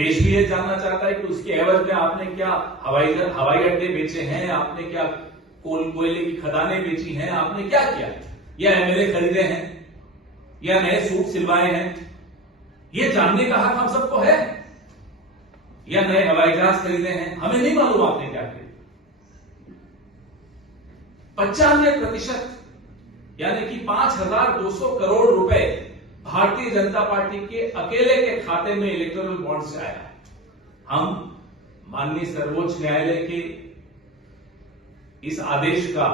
देश भी ये जानना चाहता है कि उसके एवज में आपने क्या हवाई अड्डे बेचे हैं, आपने क्या कोयले की खदानें बेची हैं, आपने क्या किया, या एमएलए खरीदे हैं, या नए सूट सिलवाए हैं। ये जानने का हक हम सबको है, या नए हवाई जहाज खरीदे हैं, हमें नहीं मालूम आपने क्या किया। 95% यानी कि 5,200 करोड़ रुपए भारतीय जनता पार्टी के अकेले के खाते में इलेक्टोरल बॉन्ड से आया। हम माननीय सर्वोच्च न्यायालय के इस आदेश का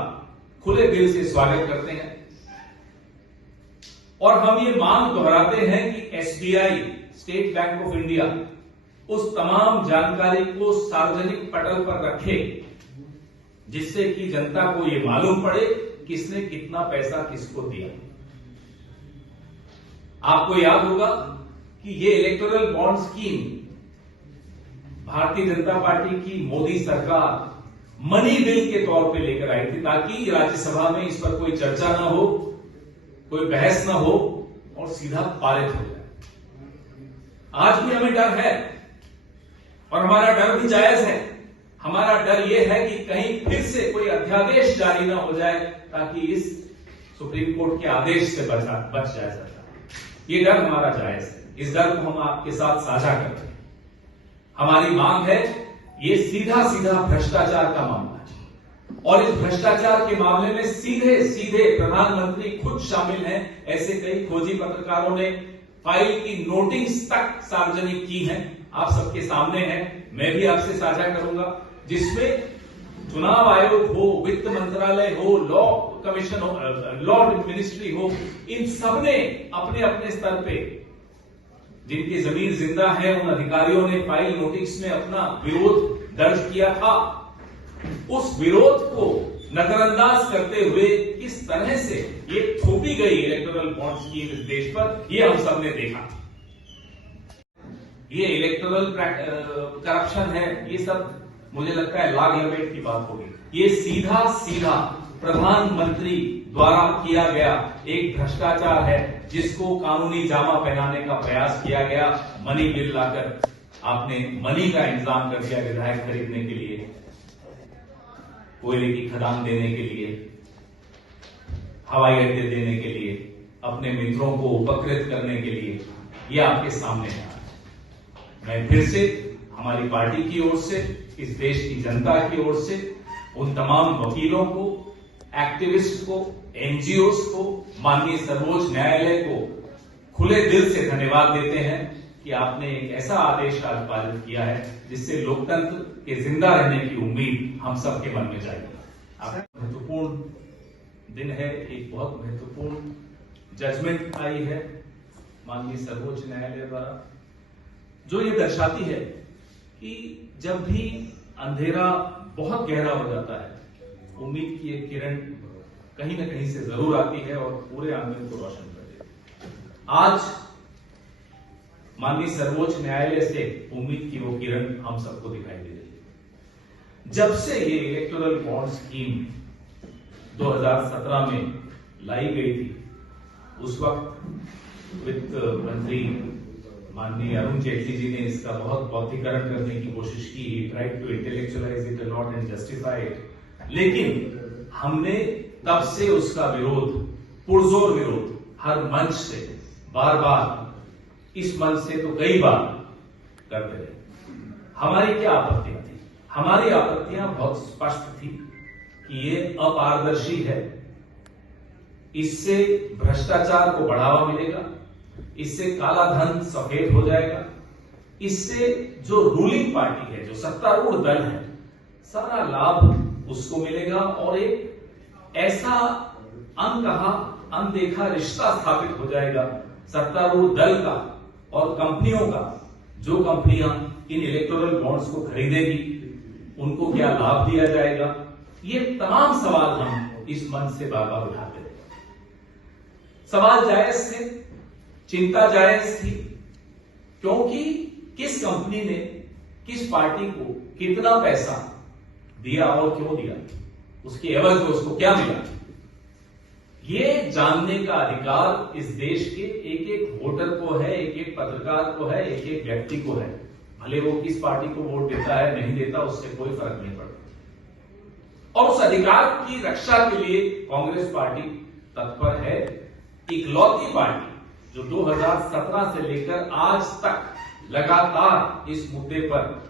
खुले दिल से स्वागत करते हैं और हम ये मांग दोहराते हैं कि SBI, state bank of India, उस तमाम जानकारी को सार्वजनिक पटल पर रखे जिससे कि जनता को ये मालूम पड़े किसने कितना पैसा किसको दिया। आपको याद होगा कि ये electoral bond scheme Bharatiya Janata party की मोदी सरकार मनी बिल के तौर पे लेकर आई थी ताकि राज्यसभा में इस पर कोई चर्चा न हो, कोई बहस न हो और सीधा पारित हो जाए। आज भी हमें डर है और हमारा डर भी जायज है। हमारा डर यह है कि कहीं फिर से कोई अध्यादेश जारी न हो जाए ताकि इस सुप्रीम कोर्ट के आदेश से बच जाए सरकार। ये डर हमारा जायज है, इस डर को हम आपके साथ साझा करते हैं। हमारी मांग है, ये सीधा सीधा भ्रष्टाचार का मामला है और इस भ्रष्टाचार के मामले में सीधे सीधे प्रधानमंत्री खुद शामिल हैं। ऐसे कई खोजी पत्रकारों ने फाइल की नोटिंग्स तक सार्वजनिक की हैं, आप सबके सामने हैं। मैं भी आपसे साझा करूंगा जिसमें चुनाव आयोग हो, वित्त मंत्रालय हो, लॉ कमीशन हो, लॉ मिनिस्ट्री हो, इन सबने अपने अपने स्तर पे जिनकी जमीन जिंदा है उन अधिकारियों ने फाइल नोटिस में अपना विरोध दर्ज किया था। उस विरोध को नजरअंदाज करते हुए किस तरह से ये थोपी गई इलेक्टोरल बॉन्ड स्कीम इस देश पर, ये हम सबने देखा। ये इलेक्टोरल करप्शन है, ये सब मुझे लगता है लाग लपेट की बात होगी। ये सीधा सीधा प्रधानमंत्री द्वारा किया गया एक भ्रष्टाचार है जिसको कानूनी जामा पहनाने का प्रयास किया गया। मनी बिल लाकर आपने मनी का इंतजाम कर दिया विधायक खरीदने के लिए, कोयले की खदान देने के लिए, हवाई अड्डे देने के लिए, अपने मित्रों को उपकृत करने के लिए। ये आपके सामने है। मैं फिर से हमारी पार्टी की ओर से, इस देश की जनता की ओर से उन तमाम वकीलों को, एक्टिविस्ट को, एनजीओस को, माननीय सर्वोच्च न्यायालय को खुले दिल से धन्यवाद देते हैं कि आपने एक ऐसा आदेश आज पारित किया है जिससे लोकतंत्र के जिंदा रहने की उम्मीद हम सबके मन में जाएगी। महत्वपूर्ण दिन है, एक बहुत महत्वपूर्ण जजमेंट आई है माननीय सर्वोच्च न्यायालय द्वारा जो ये दर्शाती है कि जब भी अंधेरा बहुत गहरा हो जाता है, उम्मीद की एक किरण कहीं न कहीं से जरूर आती है और पूरे आंगन को रोशन कर देती है। आज माननीय सर्वोच्च न्यायालय से उम्मीद की वो किरण हम सबको दिखाई दे रही है। जब से ये इलेक्टोरल बॉन्ड स्कीम 2017 में लाई गई थी, उस वक्त वित्त मंत्री माननीय अरुण जेटली जी ने इसका बहुत बौद्धिकरण करने की कोशिश की, tried to intellectualise it a lot and justify it, लेकिन हमने तब से उसका विरोध, पुरजोर विरोध, हर मंच से बार बार, इस मंच से तो कई बार करते रहे। हमारी क्या आपत्तियां थी? हमारी आपत्तियां बहुत स्पष्ट थी कि ये अपारदर्शी है, इससे भ्रष्टाचार को बढ़ावा मिलेगा, इससे काला धन सफेद हो जाएगा, इससे जो रूलिंग पार्टी है, जो सत्तारूढ़ दल है, सारा लाभ उसको मिलेगा और एक ऐसा अनकहा अनदेखा रिश्ता स्थापित हो जाएगा सत्तारूढ़ दल का और कंपनियों का। जो कंपनियां इन इलेक्टोरल बॉन्ड्स को खरीदेगी उनको क्या लाभ दिया जाएगा, ये तमाम सवाल हम इस मंच से बार बार उठाते रहे। सवाल जायज थे, चिंता जायज थी, क्योंकि किस कंपनी ने किस पार्टी को कितना पैसा दिया और क्यों दिया, उसके एवज में उसको क्या मिला, ये जानने का अधिकार इस देश के एक एक वोटर को है, एक एक पत्रकार को है, एक एक व्यक्ति को है। भले वो किस पार्टी को वोट देता है नहीं देता, उससे कोई फर्क नहीं पड़ता। और उस अधिकार की रक्षा के लिए कांग्रेस पार्टी तत्पर है। इकलौती पार्टी जो 2017 से लेकर आज तक लगातार इस मुद्दे पर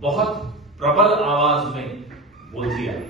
बहुत प्रबल आवाज में बोलती आई।